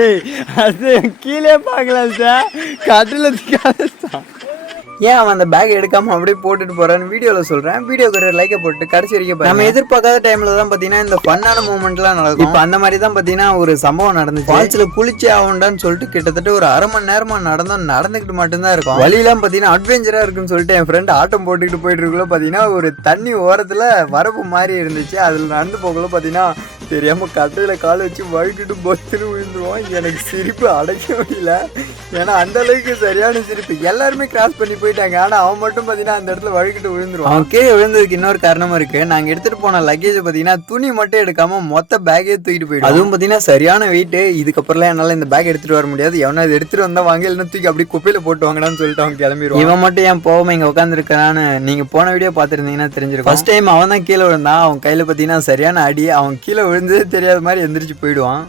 ஏய் அது கீழே பார்க்கலாம் சார், கட்டில சார். ஏன் அவன் அந்த பேக் எடுக்காம அப்படியே போட்டுட்டு போறான்னு வீடியோல சொல்றேன். வீடியோக்கு ஒரு லைக்கை போட்டு கடைசி வரைக்கும் நம்ம எதிர்பார்க்காத டைம்ல தான் பாத்தீங்கன்னா இந்த ஃபன்னான மூமெண்ட்லாம் நடக்கும். இப்போ அந்த மாதிரி தான் பாத்தீங்கன்னா ஒரு சம்பவம் நடந்துச்சு. ஃபால்ஸ்ல குளிச்சே ஆகுண்டான்னு சொல்லிட்டு கிட்டத்தட்ட ஒரு அரை மணி நேரமா நடந்துக்கிட்டு மட்டும்தான் இருக்கும். வழியெல்லாம் பாத்தீங்கன்னா அட்வென்ச்சரா இருக்குன்னு சொல்லிட்டு என் ஃப்ரெண்ட் ஆட்டம் போட்டுக்கிட்டு போயிட்டு இருக்குள்ள பாத்தீங்கன்னா ஒரு தண்ணி ஓரத்துல வரப்பு மாதிரி இருந்துச்சு. அதுல நடந்து போகல பாத்தீங்கன்னா தெரியாம கட்டையில கால் வச்சு வழுக்கிட்டு பொத்துன்னு விழுந்துருவான். எனக்கு சிரிப்பு அடைக்க முடியல, ஏன்னா அந்த அளவுக்கு சரியான சிரிப்பு. எல்லாருமே கிராஸ் பண்ணி போயிட்டாங்க, ஆனா அவன் மட்டும் பாத்தீங்கன்னா அந்த இடத்துல வழுக்கிட்டு விழுந்துருவான். அவன் கீழே விழுந்ததுக்கு இன்னொரு காரணமும் இருக்கு. நாங்க எடுத்துட்டு போன லக்கேஜ் பாத்தீங்கன்னா துணி மட்டும் எடுக்காம மொத்த பேக்கே தூக்கிட்டு போயிடும். அதுவும் பாத்தீங்கன்னா சரியான வெயிட். இதுக்கப்புறம் என்னால இந்த பேக் எடுத்துட்டு வர முடியாது, எவனா எடுத்துட்டு வந்தா வாங்க, இல்லைன்னா தூக்கி அப்படியே குப்பையில போட்டு வாங்கடான்னு சொல்லிட்டு அவன் கிளம்பிடுவான். இவன் மட்டும் ஏன் போகாம இங்க உட்காந்துருக்கான்னு நீங்க போன வீடியோ பாத்துருந்தீங்கன்னா தெரிஞ்சிருக்கும். ஃபர்ஸ்ட் டைம் அவன் தான் கீழே விழுந்தான். அவன் கையில பாத்தீங்கன்னா சரியான அடி. அவன் கீழே விழுந்ததே தெரியாத மாதிரி எந்திரிச்சு போயிடுவான்.